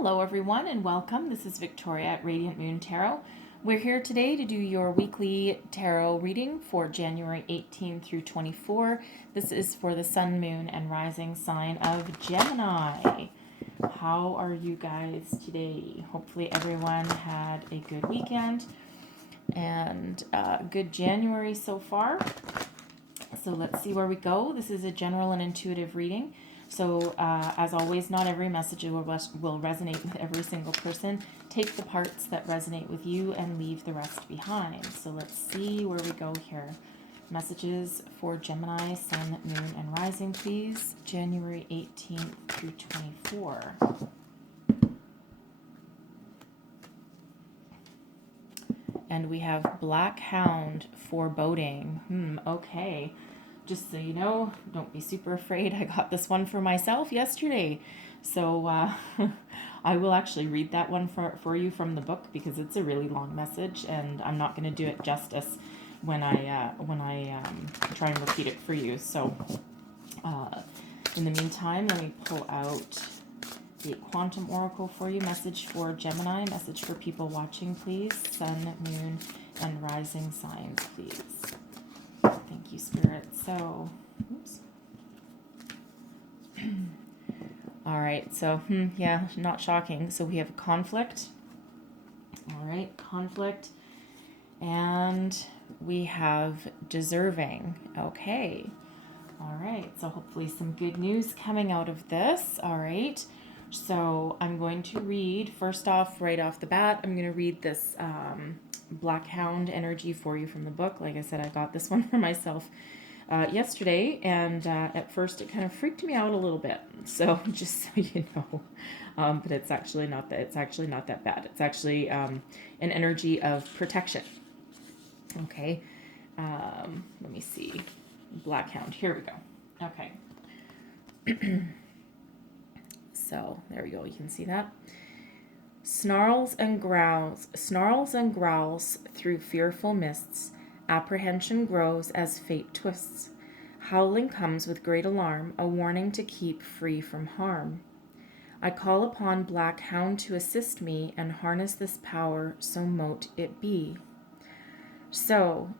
Hello everyone and welcome. This is Victoria at Radiant Moon Tarot. We're here today to do your weekly tarot reading for January 18 through 24. This is for the Sun, Moon, and Rising sign of Gemini. How are you guys today? Hopefully everyone had a good weekend and good January so far. So let's see where we go. This is a general and intuitive reading. So as always, not every message will resonate with every single person. Take the parts that resonate with you and leave the rest behind. So let's see where we go here. Messages for Gemini, Sun, Moon, and Rising, please. January 18th through 24. And we have Black Hound, foreboding. Okay. Just so you know, don't be super afraid. I got this one for myself yesterday. So I will actually read that one for you from the book because it's a really long message and I'm not going to do it justice when I try and repeat it for you. So in the meantime, let me pull out the Quantum Oracle for you. Message for Gemini, message for people watching, please. Sun, Moon, and Rising signs, please. Thank you, Spirit. So, oops. All right, so, yeah, not shocking. So we have conflict. All right, conflict. And we have deserving. Okay. All right, so hopefully some good news coming out of this. All right. So I'm going to read, first off, right off the bat, I'm going to read this Black Hound energy for you from the book. Like I said, I got this one for myself yesterday, and at first it kind of freaked me out a little bit. So just so you know, but it's actually not that. It's actually not that bad. It's actually an energy of protection. Okay, let me see. Black Hound. Here we go. Okay. So there we go. You can see that. Snarls and growls through fearful mists. Apprehension grows as fate twists. Howling comes with great alarm, a warning to keep free from harm. I call upon Black Hound to assist me and harness this power, so mote it be. So,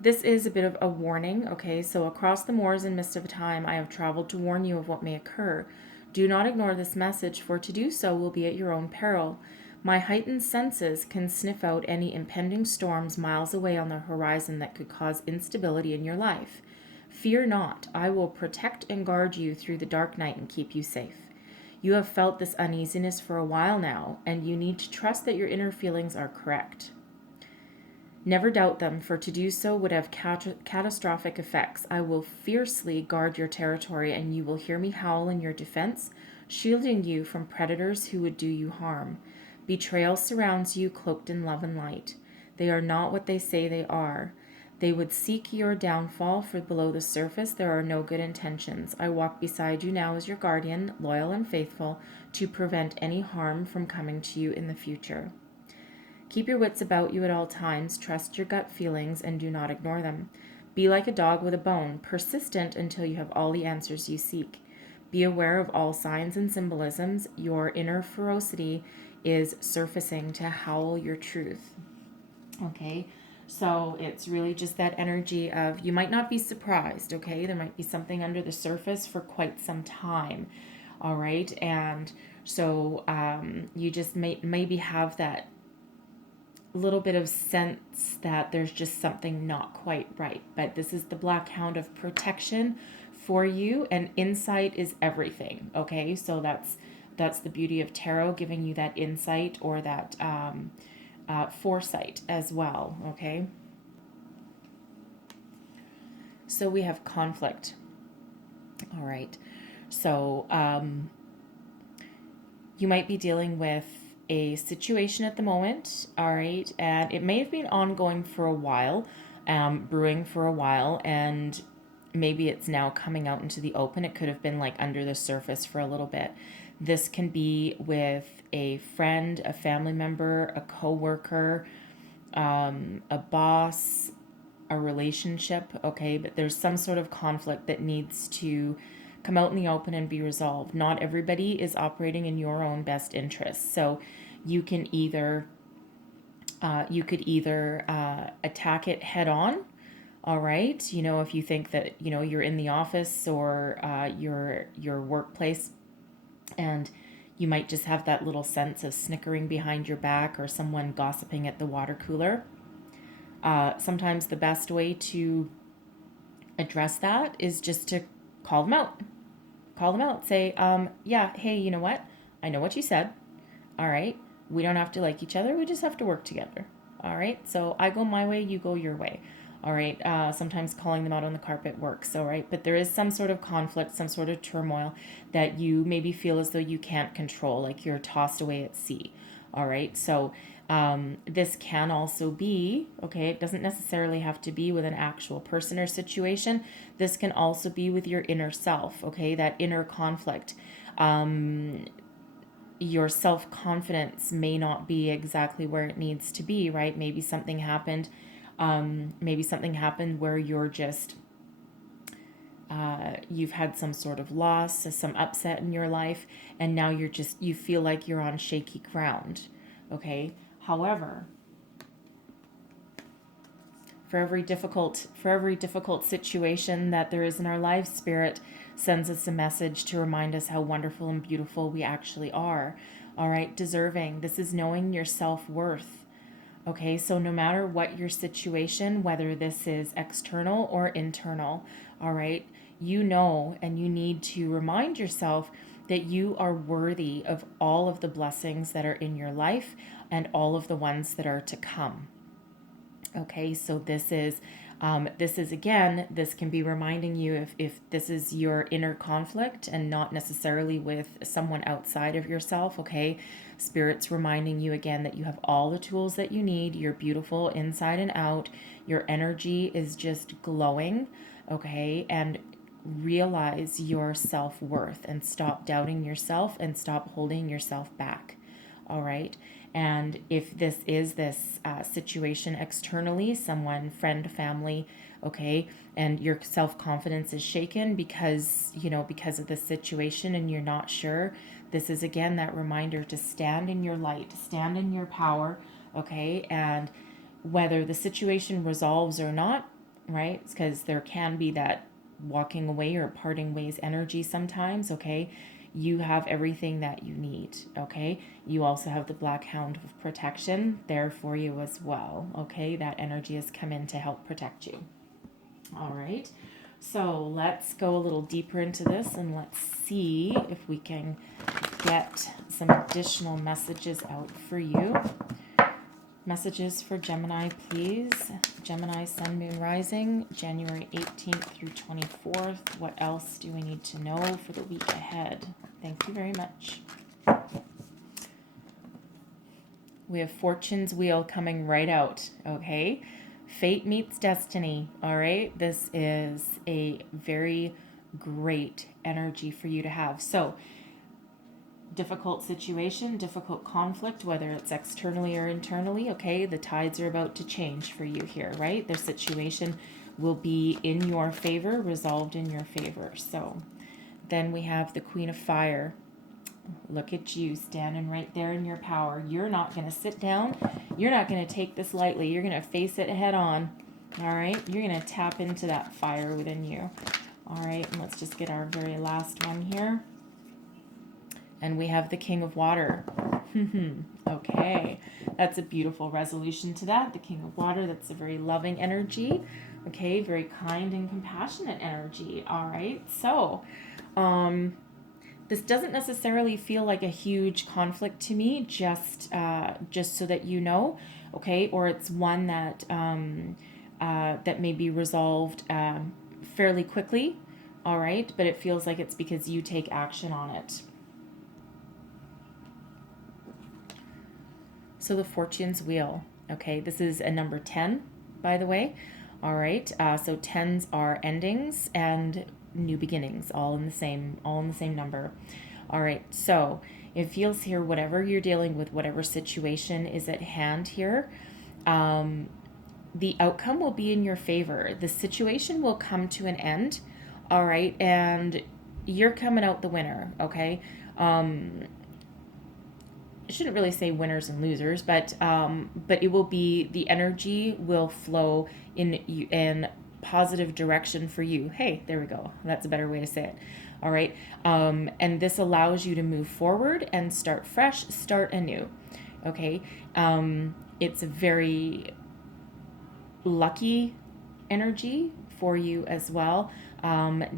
this is a bit of a warning, okay? So, across the moors and mist of time, I have traveled to warn you of what may occur. Do not ignore this message, for to do so will be at your own peril. My heightened senses can sniff out any impending storms miles away on the horizon that could cause instability in your life. Fear not, I will protect and guard you through the dark night and keep you safe. You have felt this uneasiness for a while now, and you need to trust that your inner feelings are correct. Never doubt them, for to do so would have catastrophic effects. I will fiercely guard your territory, and you will hear me howl in your defense, shielding you from predators who would do you harm. Betrayal surrounds you, cloaked in love and light. They are not what they say they are. They would seek your downfall, for below the surface there are no good intentions. I walk beside you now as your guardian, loyal and faithful, to prevent any harm from coming to you in the future. Keep your wits about you at all times, trust your gut feelings, and do not ignore them. Be like a dog with a bone, persistent until you have all the answers you seek. Be aware of all signs and symbolisms. Your inner ferocity is surfacing to howl your truth. Okay, so it's really just that energy of you might not be surprised, okay? There might be something under the surface for quite some time, all right? And so you just maybe have that little bit of sense that there's just something not quite right. But this is the Black Hound of protection for you, and insight is everything. Okay, so that's the beauty of tarot, giving you that insight or that foresight as well. Okay, so we have conflict. All right, so you might be dealing with a situation at the moment, all right, and it may have been ongoing for a while, brewing for a while, and maybe it's now coming out into the open. It could have been like under the surface for a little bit. This can be with a friend, a family member, a coworker, a boss, a relationship, okay, but there's some sort of conflict that needs to come out in the open and be resolved. Not everybody is operating in your own best interests. So you can either, attack it head on. All right. If you think that, you're in the office or your workplace, and you might just have that little sense of snickering behind your back or someone gossiping at the water cooler. Sometimes the best way to address that is just to call them out. Call them out. Say, yeah, hey, you know what? I know what you said. All right. We don't have to like each other. We just have to work together. All right. So I go my way, you go your way. All right. Sometimes calling them out on the carpet works. All right. But there is some sort of conflict, some sort of turmoil that you maybe feel as though you can't control, like you're tossed away at sea. All right. So this can also be, okay, it doesn't necessarily have to be with an actual person or situation. This can also be with your inner self, okay, that inner conflict. Your self-confidence may not be exactly where it needs to be, right? Maybe something happened. Maybe something happened where you're just, you've had some sort of loss, some upset in your life, and now you feel like you're on shaky ground, okay? However, for every difficult situation that there is in our life, Spirit sends us a message to remind us how wonderful and beautiful we actually are. All right, deserving. This is knowing your self-worth. Okay, so no matter what your situation, whether this is external or internal, all right, and you need to remind yourself that you are worthy of all of the blessings that are in your life and all of the ones that are to come. Okay, so this is again, this can be reminding you if this is your inner conflict and not necessarily with someone outside of yourself, okay? Spirit's reminding you again that you have all the tools that you need. You're beautiful inside and out. Your energy is just glowing, okay? And realize your self-worth and stop doubting yourself and stop holding yourself back. All right. And if this is this situation externally, someone, friend, family, okay, and your self-confidence is shaken because of the situation and you're not sure, this is again that reminder to stand in your light, stand in your power, okay, and whether the situation resolves or not, right, because there can be that walking away or parting ways energy sometimes, okay, you have everything that you need, okay? You also have the Black Hound of protection there for you as well, okay? That energy has come in to help protect you. All right, so let's go a little deeper into this and let's see if we can get some additional messages out for you. Messages for Gemini, please. Gemini, Sun, Moon, Rising, January 18th through 24th. What else do we need to know for the week ahead? Thank you very much. We have Fortune's Wheel coming right out, okay? Fate meets destiny, all right? This is a very great energy for you to have. So, difficult situation, difficult conflict, whether it's externally or internally, okay, the tides are about to change for you here, right? The situation will be in your favor, resolved in your favor. So then we have the Queen of Fire. Look at you standing right there in your power. You're not going to sit down. You're not going to take this lightly. You're going to face it head on, all right? You're going to tap into that fire within you. All right, and let's just get our very last one here. And we have the King of Water. Okay, that's a beautiful resolution to that. The King of Water, that's a very loving energy. Okay, very kind and compassionate energy. All right, so this doesn't necessarily feel like a huge conflict to me, just so that you know, okay, or it's one that that may be resolved fairly quickly. All right, but it feels like it's because you take action on it. So the Fortune's Wheel, okay, this is a number 10, by the way. All right, so 10s are endings and new beginnings, all in the same number. All right, so it feels here, whatever you're dealing with, whatever situation is at hand here, the outcome will be in your favor. The situation will come to an end, all right, and you're coming out the winner, okay? I shouldn't really say winners and losers, but it will be, the energy will flow in positive direction for you. Hey, there we go. That's a better way to say it. All right. And this allows you to move forward and start fresh, start anew. Okay. It's a very lucky energy for you as well.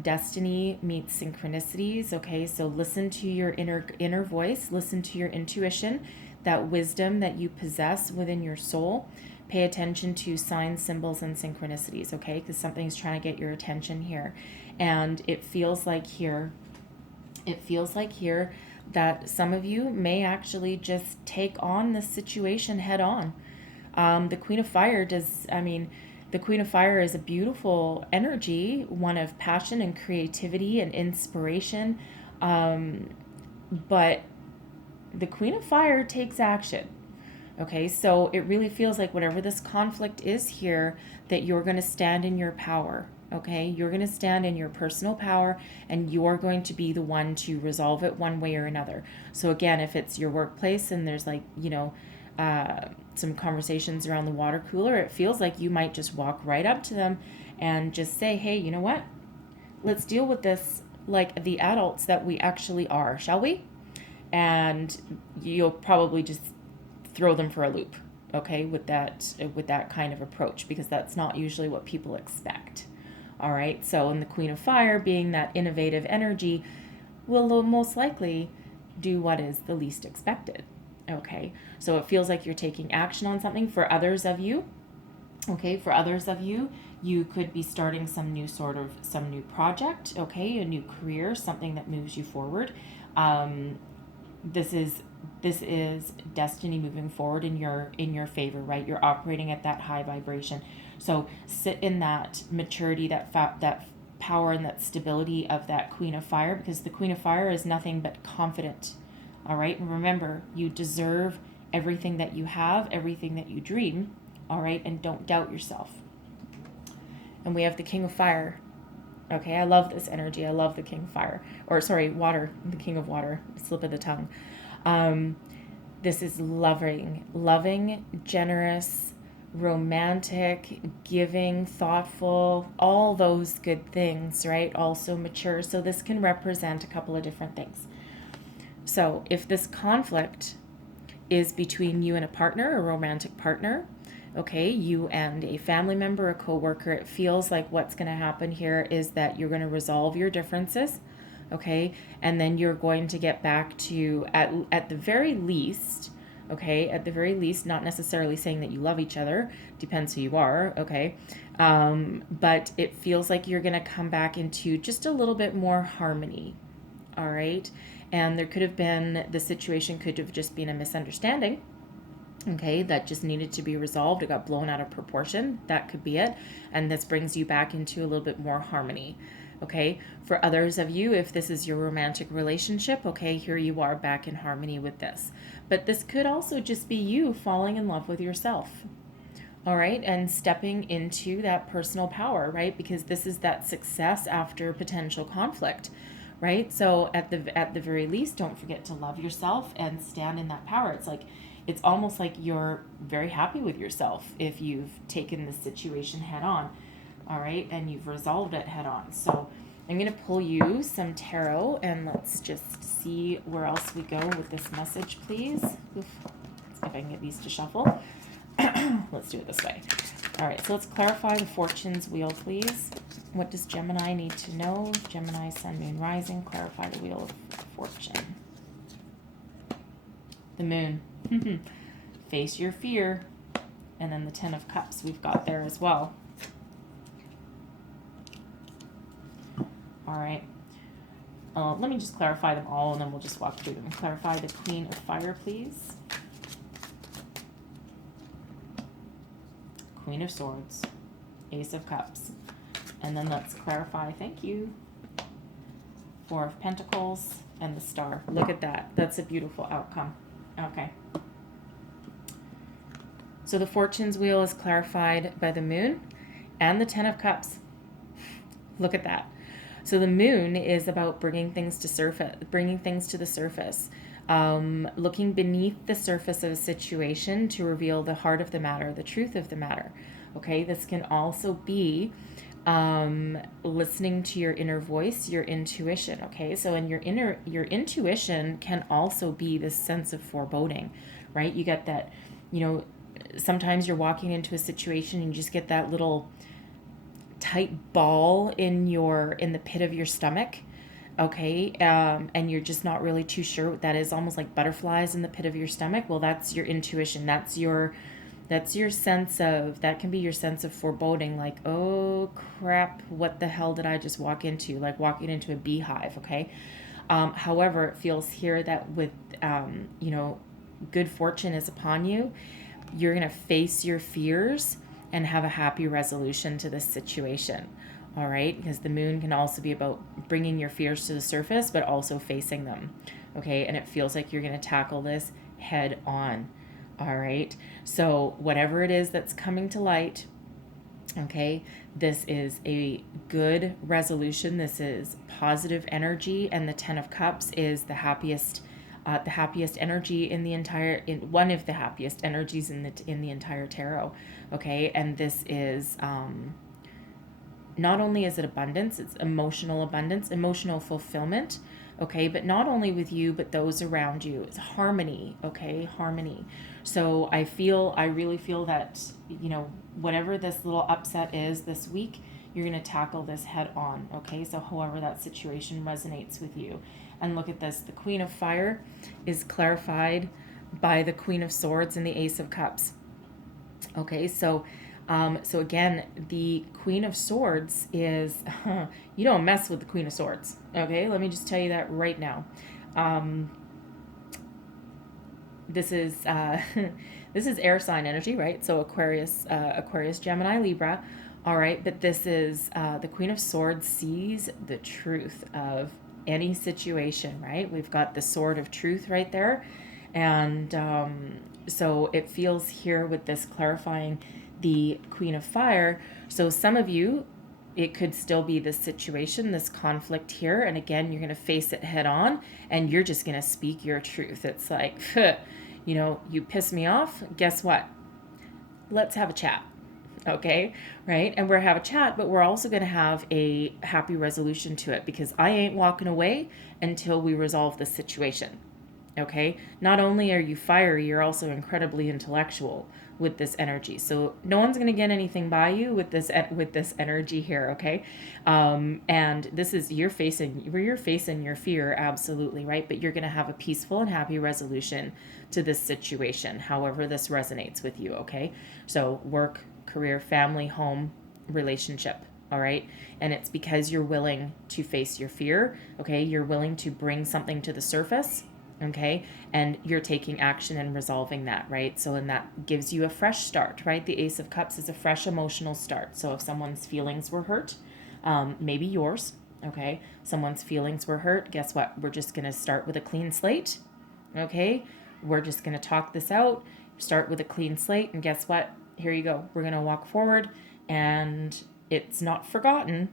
Destiny meets synchronicities. Okay, so listen to your inner voice, listen to your intuition, that wisdom that you possess within your soul. Pay attention to signs, symbols, and synchronicities. Okay, because something's trying to get your attention here, and it feels like here that some of you may actually just take on this situation head on. The Queen of Fire the Queen of Fire is a beautiful energy, one of passion and creativity and inspiration. But the Queen of Fire takes action. Okay, so it really feels like whatever this conflict is here, that you're going to stand in your power. Okay, you're going to stand in your personal power, and you're going to be the one to resolve it one way or another. So again, if it's your workplace and there's some conversations around the water cooler, it feels like you might just walk right up to them and just say, hey, you know what? Let's deal with this like the adults that we actually are, shall we? And you'll probably just throw them for a loop, okay, with that kind of approach, because that's not usually what people expect. All right, so in the Queen of Fire, being that innovative energy, will most likely do what is the least expected. Okay, so it feels like you're taking action on something. For others of you, you could be starting some new project, okay, a new career, something that moves you forward. This is destiny moving forward in your favor, right? You're operating at that high vibration. So sit in that maturity, that power, and that stability of that Queen of Fire, because the Queen of Fire is nothing but confident. All right, and remember, you deserve everything that you have, everything that you dream. All right, and don't doubt yourself. And we have the King of Fire. Okay, I love this energy. I love the King of Fire. Water, the King of Water, slip of the tongue. This is loving, generous, romantic, giving, thoughtful, all those good things, right? Also mature. So this can represent a couple of different things. So if this conflict is between you and a partner, a romantic partner, okay, you and a family member, a coworker, it feels like what's going to happen here is that you're going to resolve your differences, okay, and then you're going to get back to, at the very least, okay, not necessarily saying that you love each other, depends who you are, okay, but it feels like you're going to come back into just a little bit more harmony, all right, and the situation could have just been a misunderstanding, okay, that just needed to be resolved. It got blown out of proportion. That could be it. And this brings you back into a little bit more harmony, okay? For others of you, if this is your romantic relationship, okay, here you are back in harmony with this. But this could also just be you falling in love with yourself, all right, and stepping into that personal power, right? Because this is that success after potential conflict, right? So at the very least, don't forget to love yourself and stand in that power. It's almost like you're very happy with yourself if you've taken the situation head on, all right, and you've resolved it head on. So I'm going to pull you some tarot, and let's just see where else we go with this message, please. Oof. Let's see if I can get these to shuffle. Let's do it this way. All right, so let's clarify the Fortune's Wheel, please. What does Gemini need to know? Gemini, Sun, Moon, Rising. Clarify the Wheel of Fortune. The Moon. Face your fear. And then the Ten of Cups we've got there as well. All right. Let me just clarify them all, and then we'll just walk through them. Clarify the Queen of Fire, please. Queen of Swords. Ace of Cups. And then let's clarify, thank you, Four of Pentacles and the Star. Look at that. That's a beautiful outcome. Okay. So the Fortune's Wheel is clarified by the Moon and the Ten of Cups. Look at that. So the moon is about bringing things to the surface, looking beneath the surface of a situation to reveal the heart of the matter, the truth of the matter. Okay, this can also be listening to your inner voice, your intuition. Okay, so in your intuition can also be this sense of foreboding, right? You get that, sometimes you're walking into a situation and you just get that little tight ball in the pit of your stomach. Okay, and you're just not really too sure what that is, almost like butterflies in the pit of your stomach. Well, that's your intuition. That's your sense of, that can be your sense of foreboding, like, oh crap, what the hell did I just walk into? Like walking into a beehive. Okay. However, it feels here that with good fortune is upon you. You're going to face your fears and have a happy resolution to this situation. All right, because the moon can also be about bringing your fears to the surface, but also facing them. Okay, and it feels like you're going to tackle this head on. All right, so whatever it is that's coming to light, okay, this is a good resolution. This is positive energy, and the 10 of Cups is the happiest energy in the entire, one of the happiest energies in the entire tarot. Okay, and this is not only is it abundance, it's emotional abundance, emotional fulfillment. Okay, but not only with you, but those around you. It's harmony. Okay, harmony. So I really feel that, whatever this little upset is this week, you're going to tackle this head on. Okay, so however that situation resonates with you. And look at this, the Queen of Fire is clarified by the Queen of Swords and the Ace of Cups. Okay, so again, the Queen of Swords is, you don't mess with the Queen of Swords. Okay, let me just tell you that right now. This is this is air sign energy, right? So Aquarius, Gemini, Libra. All right, but this is the Queen of Swords sees the truth of any situation, right? We've got the sword of truth right there. And so it feels here with this clarifying the Queen of Fire. So some of you, it could still be this situation, this conflict here. And again, you're going to face it head on and you're just going to speak your truth. It's like, you piss me off. Guess what? Let's have a chat. Okay, right? And we're have a chat, but we're also going to have a happy resolution to it, because I ain't walking away until we resolve this situation. Okay, not only are you fiery, you're also incredibly intellectual with this energy. So no one's going to get anything by you with this energy here. Okay, and this is you're facing your fear, absolutely, right? But you're going to have a peaceful and happy resolution to this situation, however this resonates with you. Okay, so work, career, family, home, relationship. All right, and it's because you're willing to face your fear. Okay, you're willing to bring something to the surface. Okay, and you're taking action and resolving that, right? So, and that gives you a fresh start, right? The Ace of Cups is a fresh emotional start. So if someone's feelings were hurt, maybe yours, okay, someone's feelings were hurt, guess what? We're just going to start with a clean slate. Okay, we're just going to talk this out, start with a clean slate, and guess what? Here you go. We're going to walk forward, and it's not forgotten.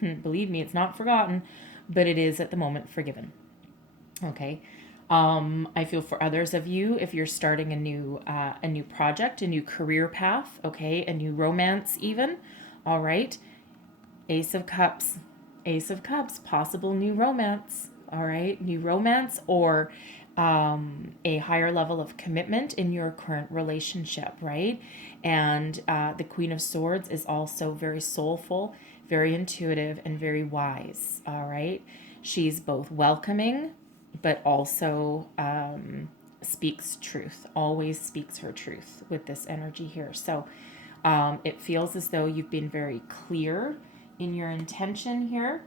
Believe me, it's not forgotten, but it is at the moment forgiven. Okay. I feel for others of you, if you're starting a new project, a new career path, okay, a new romance even. All right. Ace of Cups, possible new romance. All right. New romance, or a higher level of commitment in your current relationship, right? And the Queen of Swords is also very soulful, very intuitive, and very wise. All right. She's both welcoming, but also speaks truth, always speaks her truth with this energy here. So it feels as though you've been very clear in your intention here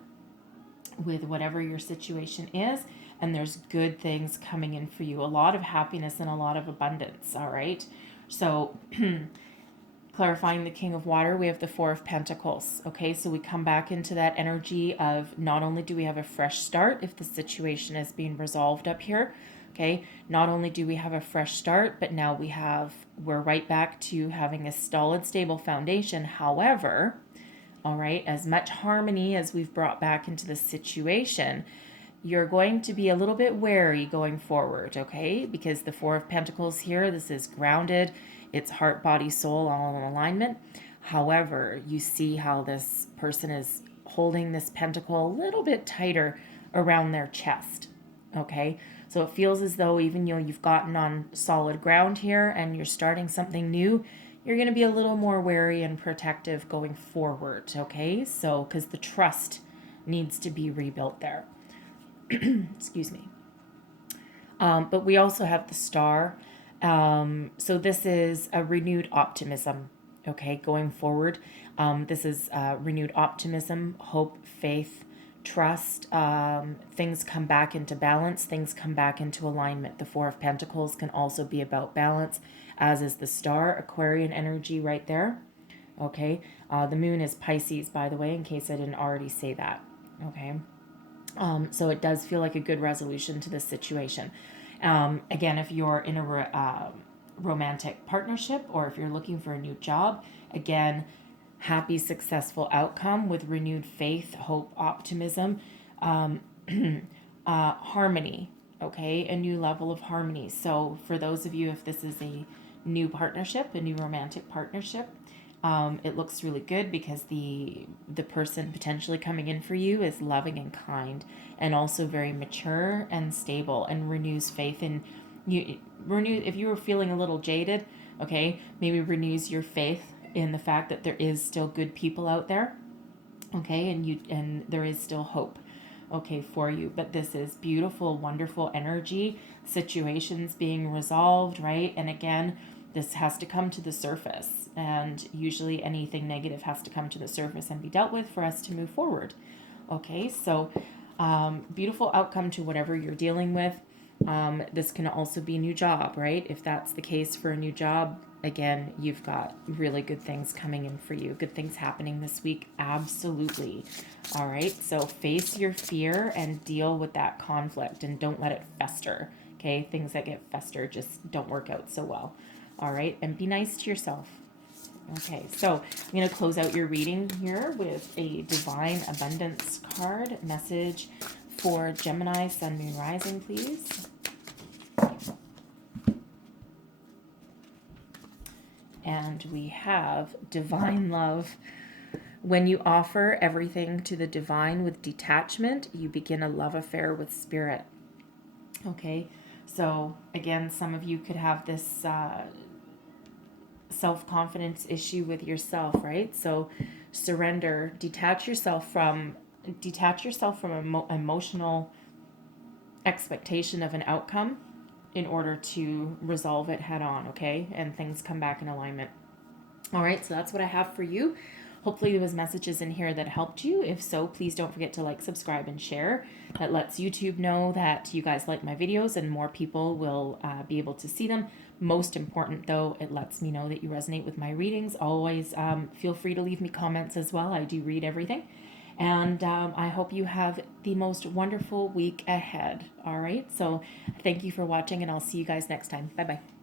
with whatever your situation is, and there's good things coming in for you, a lot of happiness and a lot of abundance. All right, so clarifying the King of Water, we have the Four of Pentacles. Okay, so we come back into that energy of not only do we have a fresh start if the situation is being resolved up here, okay, not only do we have a fresh start, but now we're right back to having a solid, stable foundation. However, all right? As much harmony as we've brought back into the situation, you're going to be a little bit wary going forward, okay? Because the Four of Pentacles here, this is grounded. It's heart, body, soul, all in alignment. However, you see how this person is holding this pentacle a little bit tighter around their chest, okay? So it feels as though even though you've gotten on solid ground here and you're starting something new, you're going to be a little more wary and protective going forward, okay? So, because the trust needs to be rebuilt there. Excuse me. But we also have the Star. So this is a renewed optimism, okay, going forward. This is renewed optimism, hope, faith, trust. Things come back into balance. Things come back into alignment. The Four of Pentacles can also be about balance, as is the Star, Aquarian energy right there. Okay. The moon is Pisces, by the way, in case I didn't already say that. Okay. So it does feel like a good resolution to this situation. Again, if you're in a romantic partnership or if you're looking for a new job, again, happy, successful outcome with renewed faith, hope, optimism, harmony, okay, a new level of harmony. So for those of you, if this is a new partnership, a new romantic partnership, it looks really good because the person potentially coming in for you is loving and kind and also very mature and stable and renews faith in you. If you were feeling a little jaded, okay, maybe renews your faith in the fact that there is still good people out there, okay, and there is still hope, okay, for you. But this is beautiful, wonderful energy, situations being resolved, right? And again, this has to come to the surface, and usually anything negative has to come to the surface and be dealt with for us to move forward. Okay, so beautiful outcome to whatever you're dealing with. This can also be a new job, right? If that's the case for a new job, again, you've got really good things coming in for you. Good things happening this week, absolutely. All right, so face your fear and deal with that conflict and don't let it fester, okay? Things that get festered just don't work out so well. All right, and be nice to yourself. Okay, so I'm going to close out your reading here with a Divine Abundance card. Message for Gemini, Sun, Moon, Rising, please. And we have Divine Love. When you offer everything to the divine with detachment, you begin a love affair with spirit. Okay, so again, some of you could have this self-confidence issue with yourself, right? So surrender, detach yourself from emotional expectation of an outcome in order to resolve it head on, okay? And things come back in alignment. All right, so that's what I have for you. Hopefully there was messages in here that helped you. If so, please don't forget to like, subscribe, and share. That lets YouTube know that you guys like my videos and more people will be able to see them. Most important though, it lets me know that you resonate with my readings. Always feel free to leave me comments as well. I do read everything. And I hope you have the most wonderful week ahead. All right, so thank you for watching and I'll see you guys next time. Bye-bye.